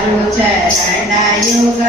చారు చరణ యుగ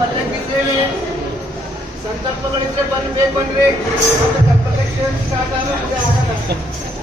पद्धतीचे संकल्पगणीचे बनवे बनवे. कल्पकक्षण साधारण